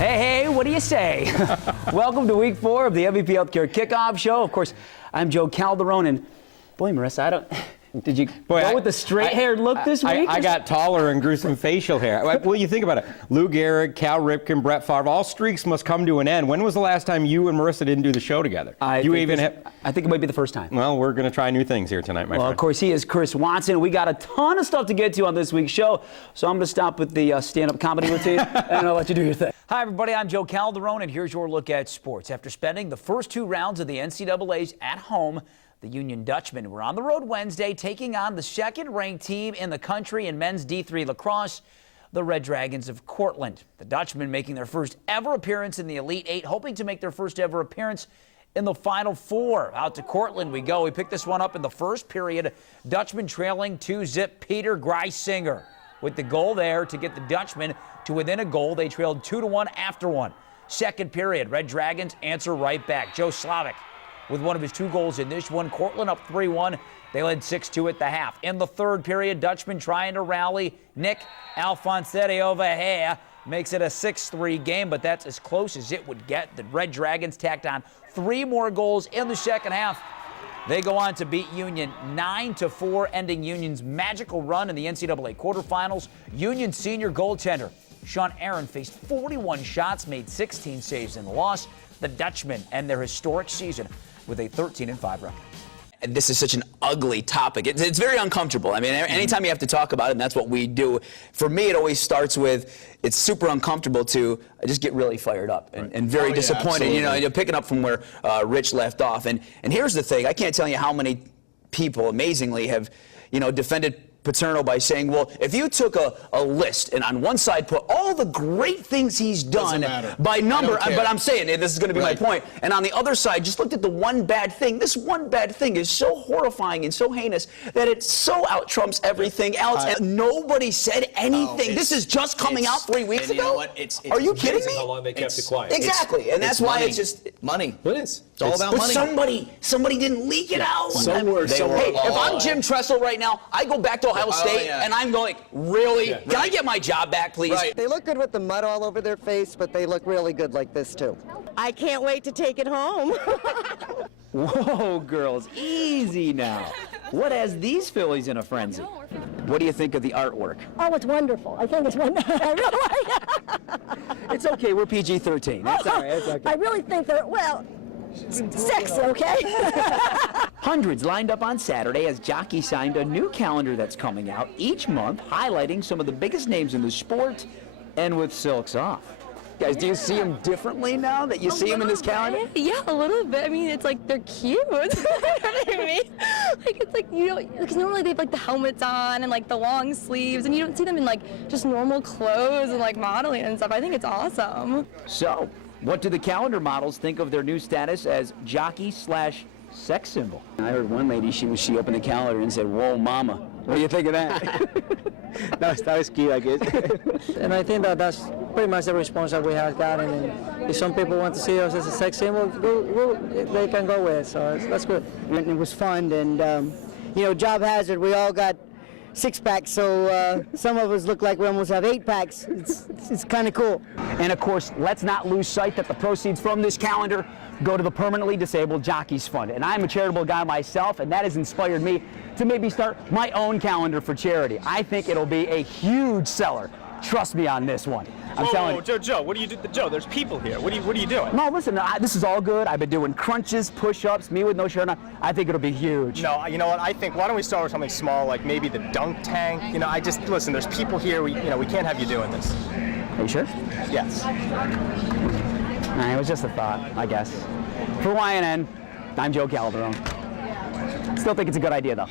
Hey, what do you say? Welcome to week 4 of the MVP Healthcare Kickoff Show. Of course, I'm Joe Calderone, and boy, Marissa, did you go with the straight-haired look this week? I got taller and grew some facial hair. Well, you think about it. Lou Gehrig, Cal Ripken, Brett Favre, all streaks must come to an end. When was the last time you and Marissa didn't do the show together? I think it might be the first time. Well, we're going to try new things here tonight, my friend. Well, of course, he is Chris Watson. We got a ton of stuff to get to on this week's show, so I'm going to stop with the stand-up comedy routine, and I'll let you do your thing. Hi, everybody. I'm Joe Calderone, and here's your look at sports. After spending the first 2 rounds of the NCAAs at home, the Union Dutchmen were on the road Wednesday, taking on the second-ranked team in the country in men's D3 lacrosse, the Red Dragons of Cortland. The Dutchmen making their first ever appearance in the Elite 8, hoping to make their first ever appearance in the Final 4. Out to Cortland we go. We picked this one up in the first period. Dutchmen trailing 2-zip Peter Greisinger with the goal there to get the Dutchmen to within a goal. They trailed 2-1 after one. Second period, Red Dragons answer right back. Joe Slavic with one of his 2 goals in this one. Cortland up 3-1. They led 6-2 at the half. In the third period, Dutchmen trying to rally. Nick Alfonsetti over here makes it a 6-3 game, but that's as close as it would get. The Red Dragons tacked on 3 more goals in the second half. They go on to beat Union 9-4, ending Union's magical run in the NCAA quarterfinals. Union senior goaltender Sean Aaron faced 41 shots, made 16 saves in the loss. The Dutchmen end their historic season with a 13-5 record. This is such an ugly topic. It's very uncomfortable. I mean, anytime you have to talk about it, and that's what we do, for me it always starts with, it's super uncomfortable to just get really fired up and very disappointed. Yeah, you know, you're picking up from where Rich left off. And here's the thing, I can't tell you how many people, amazingly, have, defended Paterno by saying, well, if you took a list and on one side put all the great things he's done by number, but I'm saying, this is going to be my point, and on the other side just looked at the one bad thing. This one bad thing is so horrifying and so heinous that it so out-trumps everything else, and nobody said anything. This is just coming out 3 weeks ago? You know what? It's Are you kidding me? How long they kept it quiet. Exactly, and that's why it's just money. It is. It's all about but money. somebody didn't leak it out. Somewhere. Hey, if I'm Jim Tressel right now, I go back to Ohio State and I'm going, really? Can I get my job back, please? They look good with the mud all over their face, but they look really good like this, too. I can't wait to take it home. Whoa, girls, easy now. What has these fillies in a frenzy? What do you think of the artwork? Oh, it's wonderful. I think it's wonderful. I really like it. It's okay, we're PG-13. That's all right, it's okay. I really think they're, well, sexy, okay? Hundreds lined up on Saturday as Jockey signed a new calendar that's coming out each month, highlighting some of the biggest names in the sport, and with silks off. Guys, do you see them differently now that you see them in this calendar? Yeah, a little bit. I mean, it's like they're cute. You know what I mean? Like, it's like, because normally they have like the helmets on and like the long sleeves, and you don't see them in like just normal clothes and like modeling and stuff. I think it's awesome. So, what do the calendar models think of their new status as jockey/sex symbol? I heard one lady, she opened the calendar and said, "Whoa, mama." What do you think of that? That was cute, I guess. And I think that's pretty much the response that we have gotten. And if some people want to see us as a sex symbol, they can go with it. So that's good. And it was fun, and, job hazard, we all got 6-packs, so some of us look like we almost have 8-packs. It's kind of cool. And of course, let's not lose sight that the proceeds from this calendar go to the Permanently Disabled Jockeys Fund. And I'm a charitable guy myself, and that has inspired me to maybe start my own calendar for charity. I think it'll be a huge seller. Trust me on this one. I'm telling you. Joe, what do you do? Joe, there's people here. What are you doing? No, listen, this is all good. I've been doing crunches, push-ups, me with no shirt on. I think it'll be huge. No, you know what? I think, why don't we start with something small, like maybe the dunk tank? Listen, there's people here. We can't have you doing this. Are you sure? Yes. It was just a thought, I guess. For YNN, I'm Joe Calderone. Still think it's a good idea, though.